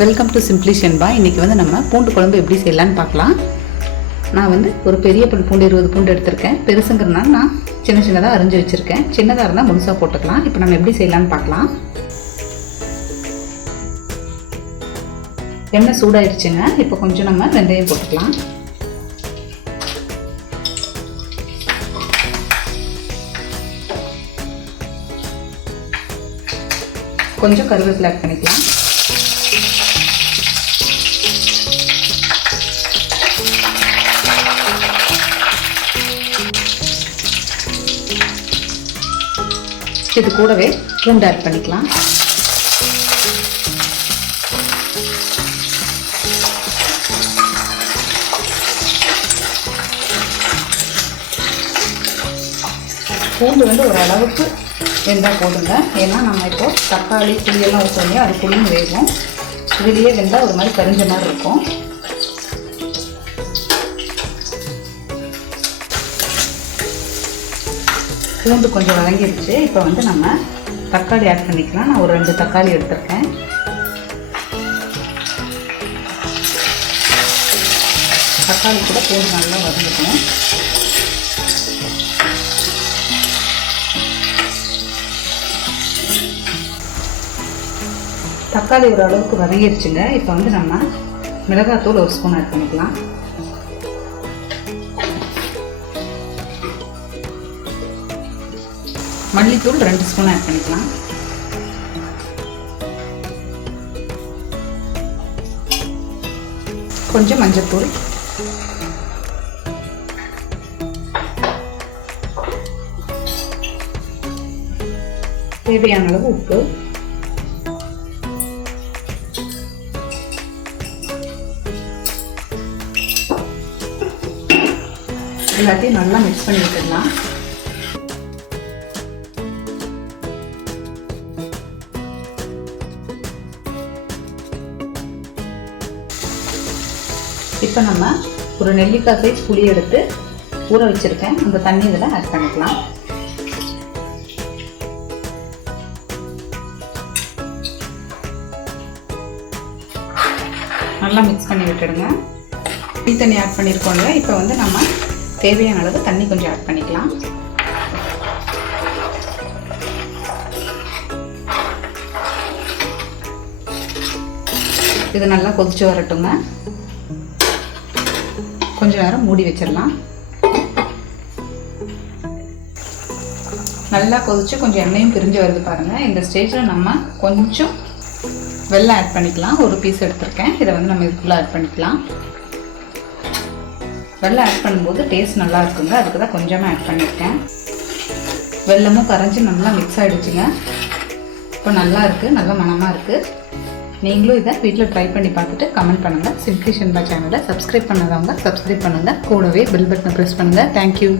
Welcome to சிம்பிளிஷன் பா. இன்றைக்கி வந்து நம்ம பூண்டு குழம்பு எப்படி செய்யலான்னு பார்க்கலாம். நான் வந்து ஒரு பெரிய பூண்டு 20 பூண்டு எடுத்திருக்கேன். பெருசுங்கிறனால நான் சின்ன சின்னதாக அரிஞ்சு வச்சுருக்கேன். சின்னதாக இருந்தால் முழுசாக போட்டுக்கலாம். இப்போ நம்ம எப்படி செய்யலான்னு பார்க்கலாம். எண்ணெய் சூடாயிருச்சுங்க. இப்போ கொஞ்சம் நம்ம வெந்தயம் போட்டுக்கலாம். கொஞ்சம் கருவேப்பிலை ஆட் பண்ணிக்கலாம். இது கூடவே பூண்டு ஆட் பண்ணிக்கலாம். பூண்டு வந்து ஒரு அளவுக்கு வெந்தால் போடுங்க. ஏன்னா நம்ம இப்போ தக்காளி புளியெல்லாம் ஊற்றோம், அது புளியும் வேகும். இதுலேயே வெந்தால் ஒரு மாதிரி கரிஞ்ச மாதிரி இருக்கும். பூண்டு கொஞ்சம் வதங்கிடுச்சு. இப்போ வந்து நம்ம தக்காளி ஆட் பண்ணிக்கலாம். நான் ஒரு 2 தக்காளி எடுத்திருக்கேன். தக்காளி கூட பூண்டு நல்லா வதங்கிக்கணும். தக்காளி ஒரு அளவுக்கு வதங்கிடுச்சுங்க. இப்போ வந்து நம்ம மிளகாத்தூள் 1 ஸ்பூன் ஆட் பண்ணிக்கலாம். மல்லித்தூள் 2 ஸ்பூன் ஆட் பண்ணிக்கலாம். கொஞ்சம் மஞ்சள்தூள், தேவையான அளவு உப்பு, எல்லாத்தையும் நல்லா மிக்ஸ் பண்ணி விட்டுடலாம். இப்போ நம்ம ஒரு நெல்லிக்காய் சைஸ் புளி எடுத்து ஊற வச்சுருக்கேன். அந்த தண்ணி இதில் ஆட் பண்ணிக்கலாம். நல்லா மிக்ஸ் பண்ணி விட்டுடுங்க. புளி தண்ணி ஆட் பண்ணியிருக்கோங்க. இப்போ வந்து நம்ம தேவையான அளவு தண்ணி கொஞ்சம் ஆட் பண்ணிக்கலாம். இது நல்லா கொதிச்சு வரட்டுங்க. கொஞ்சம் நேரம் மூடி வச்சிடலாம். நல்லா கொதிச்சு கொஞ்சம் எண்ணெயும் பிரிஞ்சு வருது பாருங்கள். இந்த ஸ்டேஜில் நம்ம கொஞ்சம் வெல்லம் ஆட் பண்ணிக்கலாம். ஒரு பீஸ் எடுத்திருக்கேன். இதை வந்து நம்ம இதுக்குள்ளே ஆட் பண்ணிக்கலாம். வெல்லம் ஆட் பண்ணும்போது டேஸ்ட் நல்லா இருக்குங்க. அதுக்கு தான் கொஞ்சமாக ஆட் பண்ணியிருக்கேன். வெல்லமும் கரைஞ்சி நல்லா மிக்ஸ் ஆகிடுச்சுங்க. இப்போ நல்லா இருக்குது, நல்ல மணமாக இருக்குது. நீங்களும் இதை வீட்டில் ட்ரை பண்ணி பார்த்துட்டு கமெண்ட் பண்ணுங்கள். சிம்பிளிஷன் பா சேனலை சப்ஸ்கிரைப் பண்ணாதவங்க சப்ஸ்கிரைப் பண்ணுங்கள். கூடவே பெல் பட்டனை ப்ரெஸ் பண்ணுங்கள். தேங்க்யூ.